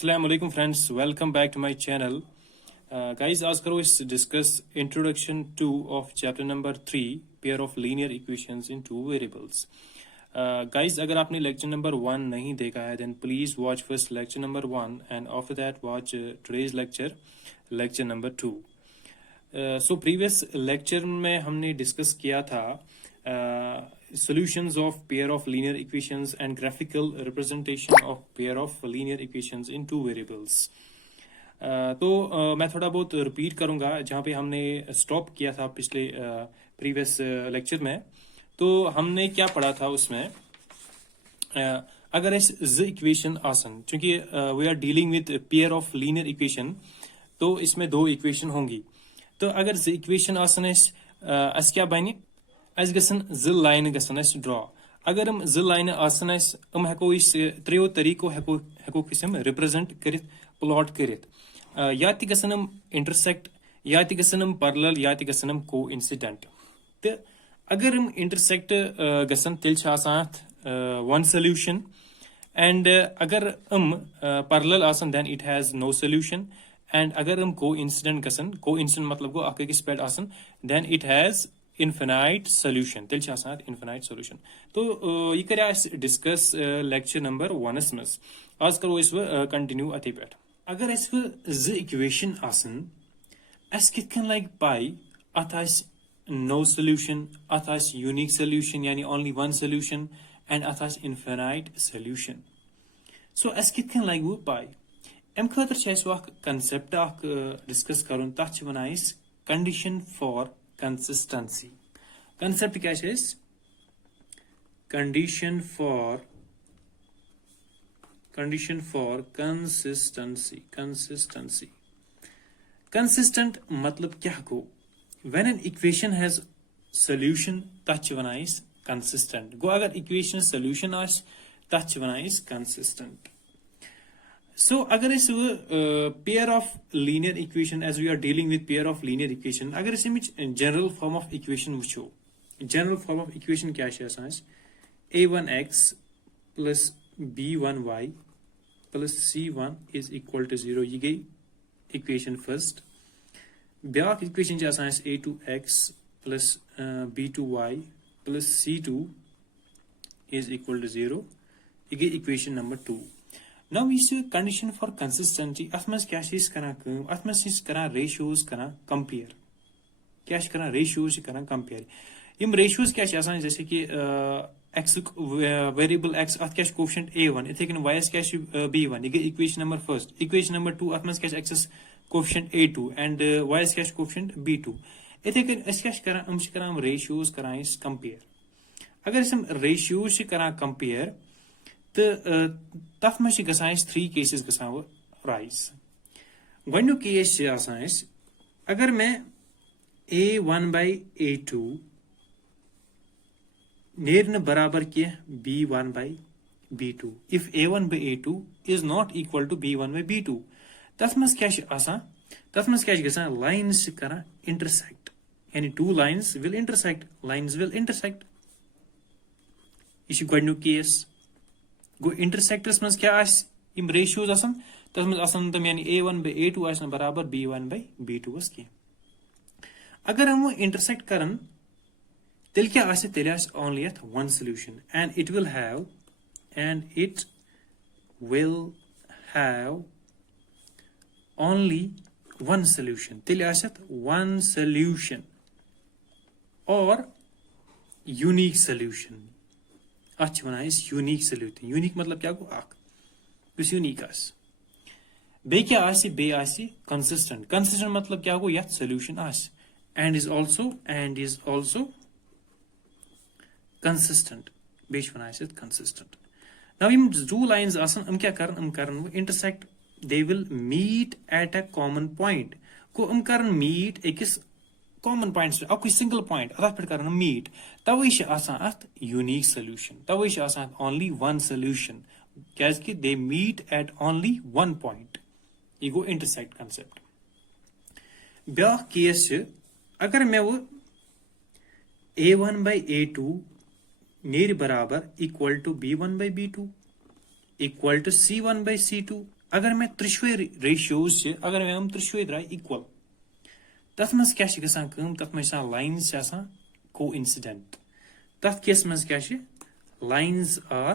Assalamu alaikum friends, welcome back to my channel. Guys, आज करो इस discuss introduction 2 of chapter number 3 pair of linear equations in two variables. Guys, अगर आपने lecture number 1 नहीं देखा है then please watch first lecture number 1 and after that watch today's lecture number 2. So previous lecture में हमने discuss किया था solutions of pair of linear equations and graphical representation of pair of linear equations in two variables. तो मैं थोड़ा बहुत repeat करूंगा जहाँ पे हमने स्टॉप किया था पिछले प्रीवियस लेक्चर में. तो हमने क्या पढ़ा था उसमें, अगर इस z इक्वेशन आसन, चूंकि we are dealing with pair of linear equation, तो इसमें दो इक्वेशन होंगी. तो अगर z इक्वेशन आसन अस क्या बने, अस गसन ज लाइन गसन अस ड्रॉ. अगर हम ज लाइन आसन अस हम हेको इस त्रियो तरीको हेको किसम रिप्रेजेंट करित प्लॉट करित, या ति गसन हम इंटरसेक्ट, या ति गसन हम पैरेलल, या ति गसन हम कोइंसिडेंट. तो अगर हम इंटरसेक्ट गसन तेल छ आसान वन सॉल्यूशन, एंड अगर हम पैरेलल आसन then it has no solution, and अगर हम कोइंसिडेंट गसन, कोइंसिडेंट मतलब गो अक अकिस पेट आसन, then it has infinite solution. तेल छ आसान infinite solution. तो ये करिया अस डिस्कस लेक्चर नंबर 1 मस. आज करो इस कंटिन्यू अति पेट. अगर इस z इक्वेशन आसन अस कितकन लाइक पाई अत आस नो सॉल्यूशन, अत आस यूनिक सॉल्यूशन यानी ओनली वन सॉल्यूशन, एंड अत आस इनफिनाइट सॉल्यूशन. सो अस कितकन लाइक वो पाई एम खतर छ अस वक कांसेप्ट अक डिस्कस करून, तथ छ वनान अस कंडीशन फॉर consistency. Concept क्या है? Condition for consistency. Consistent मतलब क्या को? When an equation has solution, तच वनान अस consistent. गो अगर equation solution आस तच वनान अस consistent. So अगर इस pair of linear equation, as we are dealing with pair of linear equation, अगर इस general form of equation वुचो, general form of equation क्या है आसान, a1x plus b1y plus c1 is equal to 0. ये गई equation first. Back equation आसान a2x plus b2y plus c2 is equal to 0. ये गई equation number 2. Now we see condition for consistency. अथमस क्या चीज करा कम, अथमस चीज करा ratios करा compare. क्या करा ratios करा compare. इम ratios क्या आसान, जैसे कि x variable x अथ क्या कोएफिशिएंट a1, इथे कन y क्या b1. ये equation number first. Equation number 2 अथमस क्या x coefficient a2 and y क्या कोएफिशिएंट b2. इथे कन अस क्या करा, हम करा ratios करा compare. अगर हम ratios करा compare, तो तथ मे गसान 3 केसेस गसान राइज. गो केस आसान अगर मैं a1 by a2 नेर बराबर कह b1 by b2. If a1 by a2 is not equal to b1 by b2, तथ मज क्या आसान, तथ मज क्या गसान लाइन्स करा इंटरसेक्ट, यानी टू लाइन्स विल इंटरसेक्ट. यह गो केस. गो इंटरसेक्टस मज क्या इम रेशियोज आसान, तथ मज आसान तम यानी a1 by a2 आसन बराबर b1 by b2 कह. अगर हम इंटरसेक्ट करन तेल क्या आसे, तेल आस only at one solution, and it will have only one solution. तेल आस वन सॉल्यूशन और यूनिक सॉल्यूशन. अच वन यूनिक सॉल्यूशन. यूनिक मतलब क्या गो अख यूनिक आस. बे क्या आस, बे आस कंसिस्टेंट. कंसिस्टेंट मतलब क्या गो यथ सॉल्यूशन आस, एंड इज आल्सो कंसिस्टेंट. बे वन आस कंसिस्टेंट. नाउ यम टू लाइन्स आसन हम क्या करन वो intersect, they will meet at a common point. को हम करन मीट एकस कॉमन पॉइंट्स अक सिंगल पॉइंट अत पे कर मीट. तवे अत यूनिक सॉल्यूशन, तवे ओनली वन सॉल्यूशन, क्या they meet at only one point. यह गो इंटरसेक्ट कंसेप्ट. ब्या केस अगर मे वो a1 by a2 नेर बराबर equal to b1 by b2 equal to c1 by c2 अगर मैं त्रिशवे रेशियोज अगर मैं त्रिशवे द्राय इक्वल तथ मज क्या तथ मज लाइन्स को इंसिडेंट तथ केस मज क्या लाइन्स आर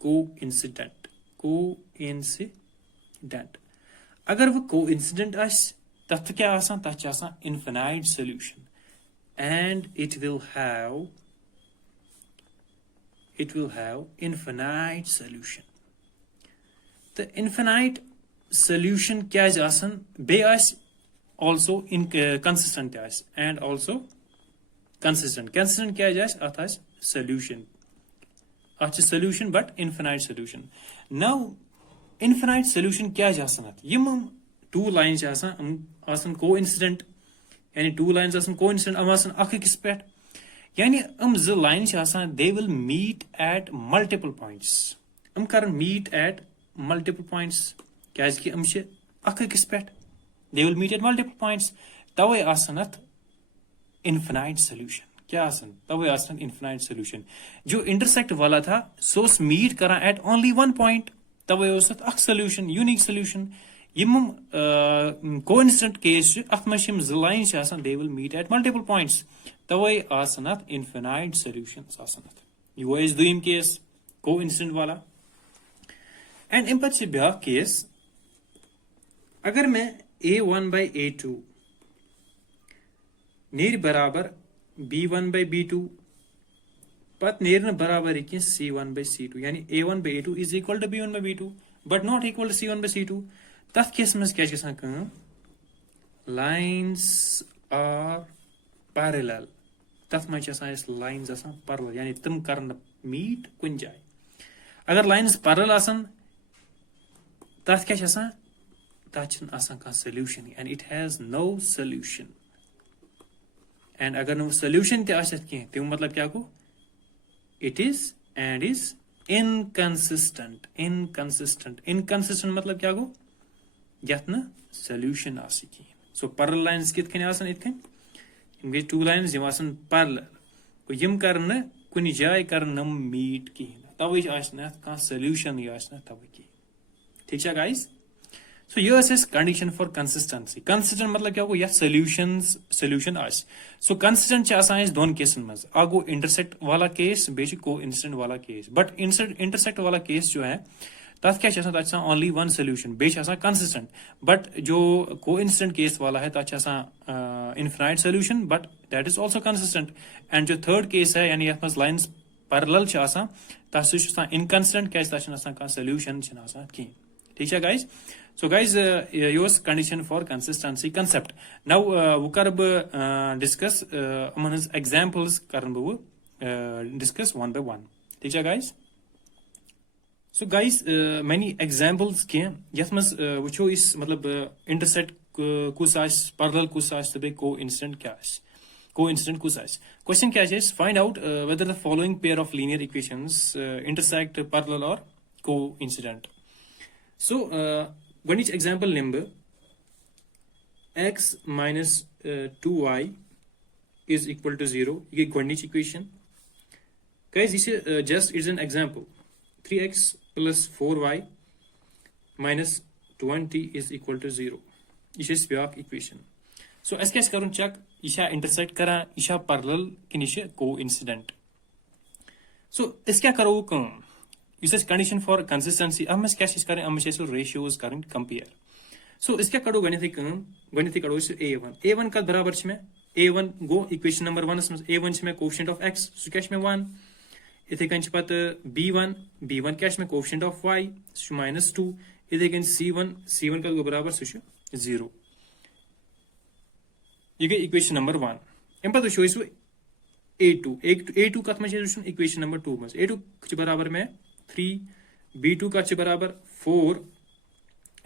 को इंसिडेंट अगर वो को इंसिडेंट तथ क्या तथ infinite solution and it will have infinite solution. The infinite solution क्या बे also consistent and also consistent क्या अथ solution solution but infinite solution. Now infinite solution क्या यम two lines coincident यानी टू लाइन्स कोइंसिडेंट अकिस पे यानी जो line they will meet at multiple points कर मीट एट मल्टीपल पॉइंट्स क्या अकिस पे they will meet at multiple points तवे अथ इनफिनाइट सोल्यूशन क्या तवे इनफिनाइट सोल्यूशन जो इंटरसेक्ट वाला था सो मीट करा एट ओनली वन पॉइंट तवे सोल्यूशन यूनिक सोल्यूशन यम कोइंसिडेंट केस अथ मज line they will meet at multiple points तवे इनफिनाइट सोल्यूशंस यह दुयम केस कोइंसिडेंट वाला एंड अम पे ब्या केस अगर मैं a1/a2 नेर बराबर b1/b2 पत नेर बराबर c1/c2 यानी a1/a2 is equal to b1/b2 but not equal to c1/c2 तथ केस मज क्या लाइन्स आर पैरेलल तथ मज लाइन्स पैरेलल यानी तुम कर मीट कुन जाए अगर लाइन्स पैरेलल तथ क्या तथ solution and it has no solution and अगर नो सोल्यूशन तम मतलब क्या गो इट इज इनकंसिस्टेंट मतलब क्या गो यथ न सोल्यूशन सो पैरेलल लाइन्स कितन टू लाइन्स पैरेलल यम कर कुन जाए कर मीट कहें तवे सोल्यूशन तवे कहें ठीक है गाइस सो यह कंडीशन फॉर कंसिस्टेंसी मतलब क्या गो ये सोल्यूशन सो कंसिस्टेंट दोन केसन मज आ गो इंटरसेक्ट वाला केस बे को इंसिडेंट वाला केस बट इंटरसेक्ट वाला केस जो है तथ क्या ओनली वन सोल्यूशन बे कंसिस्टेंट बट जो को इंसिडेंट केस वाला है तथ infinite solution but that is also consistent and जो थर्ड केस है यानी यथ लाइन्स पैरेलल तथ इनकंसिस्टेंट क्या सोल्यूशन कहीं ठीक है गाइज सो गाइज यह condition for consistency concept now वो कर डिस्कस एग्जाम्पल्स कर डिस्कस वन बाय वन ठीक है guys so guys many examples कह वो मतलब इंटरसेक्ट कुस पैरेलल कुस को इंसिडेंट क्या को इंसिडेंट कुस क्वेश्चन क्या find out whether the following pair of linear equations intersect parallel और को इंसिडेंट सो गणित example number x minus 2y is equal to 0 ये गणित इक्वेशन गाइस इसे just is an example 3x plus 4y minus 20 is equal to 0 यह ब्या equation so अस क्या कर चेक यह इंटरसेक्ट करा यह पैरेलल कि यह को इंसिडेंट सो अस क्या करो इस कंडीशन फॉर कंसिस्टेंसी अम क्या कर रेशियोज कर कंपेयर सो अस क्या करो गणित करो a1 का बराबर a1 गो इक्वेशन नंबर 1 मज a1 may coefficient of x सो क्या 1 इथे कन पत b1 क्या कोएफिशिएंट ऑफ y -2 इथे कन c1 का गो बराबर सो 0 ये गई इक्वेशन नंबर 1 अम पत वो a2 कत मज इक्वेशन नंबर 2 मज a2 बराबर में 3 b2 का बराबर 4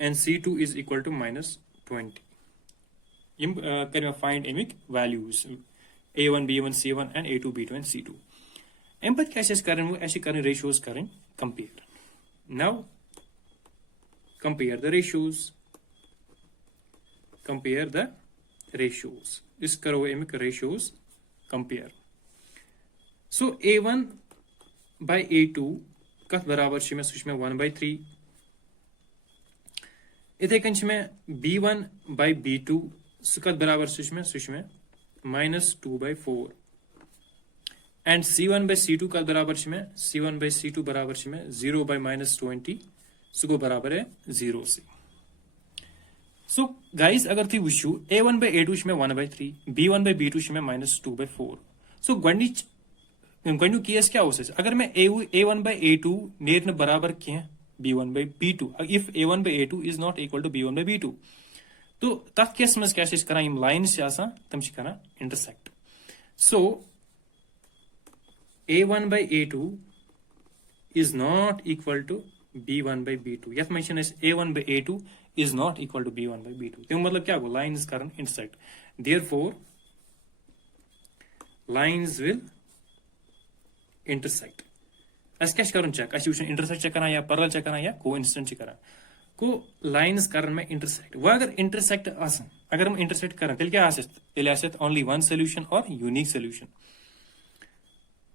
and c2 is equal to -20 यम कर फाइंड अमिक values a1 b1 c1 and a2 b2 and c2 अम पे क्या रेशियोज कर compare now compare the ratios इस करो अमिक ratios compare so a1 by a2 कत बराबर 1/3 इथे कन b1 by b2 सह कत बराबर सह -2/4 and c1 by c2 कत बराबर c1 by c2 बराबर 0 by -20 सह गो बराबर है 0 से। सो गाइस अगर तुम वुचु a1 by a2 1/3 b1 by b2 -2/4 सो गु केस क्या अगर मैं a1 by a2 नेर बराबर कह b1 by b2 if a1 by a2 is not equal to b1 by b2 तो तथ केस मज क्या करान लाइन्स तम करान intersect. So a1 by a2 is not equal to b1 by b2 यथ मे a1 by a2 is not equal to b1 by b2 तो मतलब क्या गो लाइन्स करन intersect therefore lines will intersect अस क्या करन चेक अस वुचन इंटरसेक्ट चेक करना या पैरेलल चेक करना या कोइंसिडेंट चेक करना को लाइन्स करन में इंटरसेक्ट वो अगर इंटरसेक्ट आसन अगर हम इंटरसेक्ट करन तेल क्या आसत तेल आसत ओनली वन सॉल्यूशन और unique solution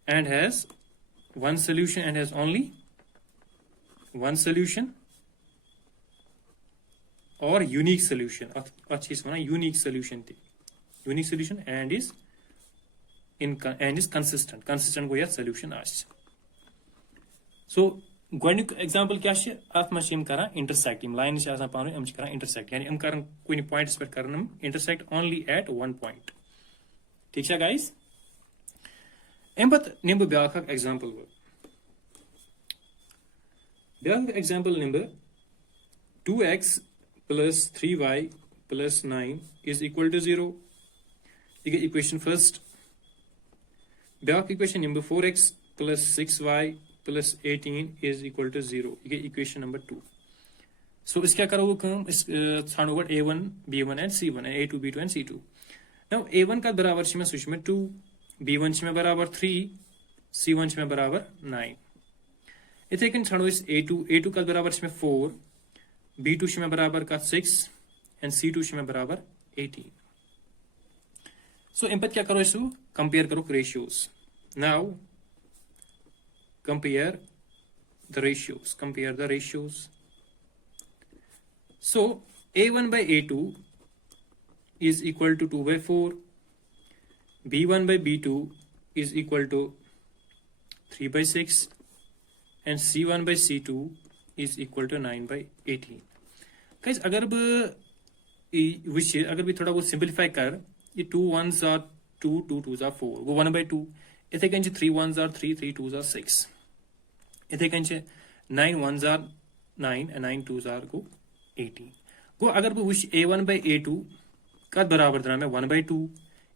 and has one solution and has only one solution or unique solution unique solution and is consistent go yat solution as so गोनिक एग्जांपल क्या अत मे करा इंटरसेक्ट लाइन पान करा इंटरसेक्ट यानी कर कुछ पॉइंट्स पे कर intersect only at one point ठीक है गाइस अम पत निम बह ब्या एग्जांपल निम 2x plus 3y plus 9 is equal to 0 ये इक्वेशन फर्स्ट ब्या इक्वेशन निम 4x plus 6y plus 18 is equal to 0 ये इक्वेशन नंबर 2। सो इस क्या करो इस छानो गो a1 b1 and c1 and a2 b2 and c2 now a1 का बराबर सह 2 b1 बराबर 3 c1 बराबर 9 इथे कन छानो इस a2 का बराबर 4 b2 बराबर का 6 and c2 बराबर 18। सो इन क्या करो इसु कंपेयर करो ratios now compare the ratios so a1 by a2 is equal to 2 by 4 b1 by b2 is equal to 3 by 6 and c1 by c2 is equal to 9 by 18 guys अगर भी थोड़ा बहुत simplify कर ये 2 1s are 2 2 2s are 4 go 1 by 2 इथे कन 3 1s are 3 3 2s are 6 इथे कन 9 1s are 9 and 9 2s are गो 18 गो अगर बह वुच a1 by a2 कत बराबर द्रा 1 by 2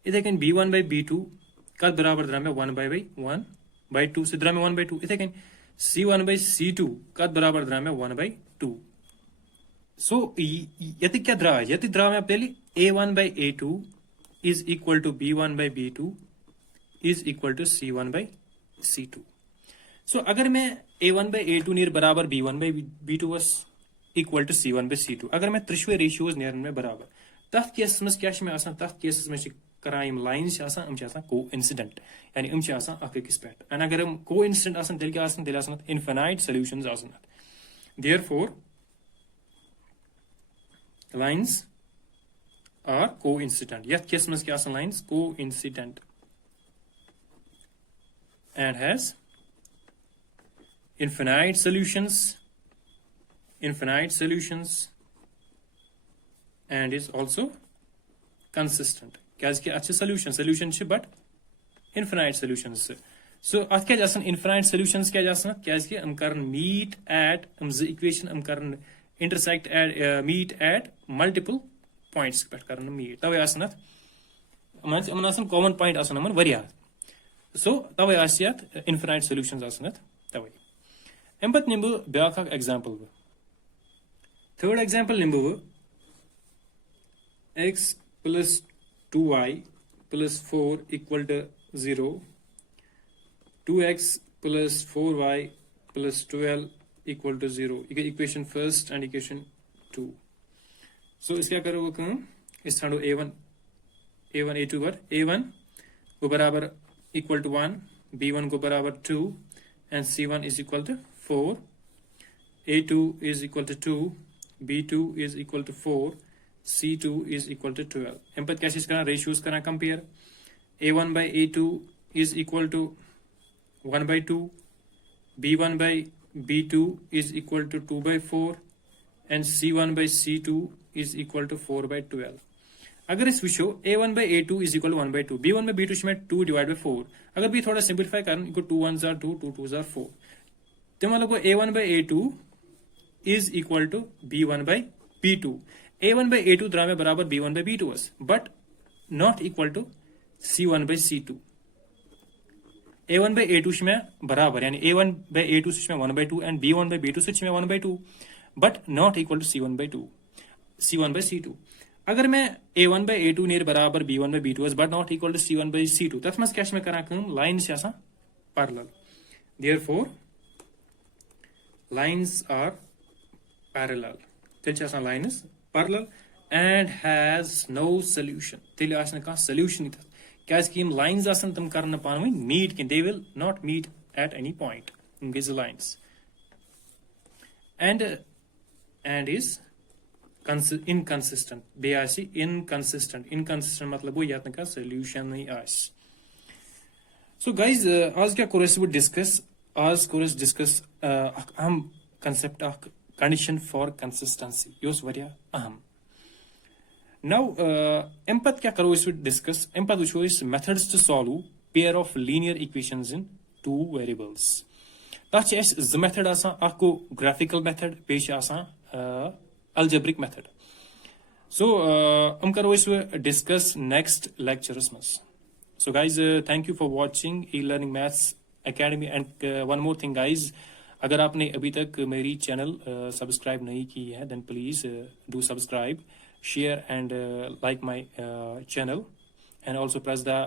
इथे कन b1 by b2 कत बराबर द्रा 1 by 2 से द्रा 1 by 2 इथे कन c1 by c2 कत बराबर द्रा 1 by 2 सो यति क्या द्रा यति द्रा पहले a1 by a2 is equal to b1 by b2 is equal to c1 by c2 सो अगर मैं a1 by a2 नियर बराबर b1 by b2 was equal to c1 by c2 अगर मैं त्रिशवे ratios नेरन में बराबर तथ केस में क्या तथ केस में करान लाइन्स को-इंसिडेंट यानी अकिस पे एंड अगर हम को-इंसिडेंट तेल infinite solutions therefore lines are coincident यथ केस में क्या lines coincident and has infinite solutions and is also consistent क्या अच्छे solution but infinite solutions so अत क्या infinite solutions क्या हम कर meet at equation कर intersect at meet at multiple points पे कर meet तवे common point so तवे infinite solutions तवे अम पे निम ब्या एग्जांपल थर्ड एग्जांपल निम x plus 2y plus 4 equal to 0 2x plus 4y plus 12 equal to 0 equation first and equation 2 सो इस क्या करो इस छाड़ो a1 a2 पर a1 को बराबर इक्वल टू 1 b1 को बराबर 2 and c1 is equal to 4 a2 is equal to 2 B2 is equal to 4, C2 is equal to 12. अम पे क्या ratios करा compare. A1 by A2 is equal to 1 by 2, B1 by B2 is equal to 2 by 4, and C1 by C2 is equal to 4 by 12. अगर इस विशो A1 by A2 is equal to 1 by 2, B1 by B2 में 2 divided by 4. अगर भी थोड़ा simplify करना, इनको 2 1s are 2, 2 2s are 4. तो मतलब को A1 by A2 is equal to B1 by B2. A1 by A2 द्रा में बराबर B1 by B2 was, but not equal to C1 by C2. A1 by A2 में बराबर यानी A1 by A2 में 1 by 2 and B1 by B2 में 1 by 2, but not equal to C1 by 2, C1 by C2. अगर मैं A1 by A2 नेर बराबर B1 by B2 but not equal to C1 by C2, तथ मस क्या करा lines आसा parallel. Therefore lines are parallel. तेल lines parallel and has no solution. तेल आसन का solution इधर. क्या इसकी हम lines आसन तम करना पाएंगे meet के, they will not meet at any point in these lines. And is inconsistent. Be inconsistent. Inconsistent मतलब वो याद का solution नहीं आस. So guys, आज क्या कोर्स वो discuss. आज कोर्स discuss अहम concept uh condition for consistency. योस वरिया अहम. Now, एम्पत क्या करो इस discuss. एम्पत वो इस methods to solve pair of linear equations in two variables. ताच ऐस ज method आसा आपको graphical method पेश आसा algebraic method. So, हम करो इस discuss next lectures में. So guys, thank you for watching e-learning maths academy. And one more thing guys, अगर आपने अभी तक मेरी चैनल सब्सक्राइब नहीं की है, then please do subscribe, share and like my channel, and also press the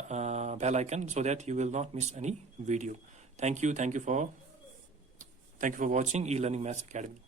bell icon so that you will not miss any video. Thank you for watching e-learning maths academy.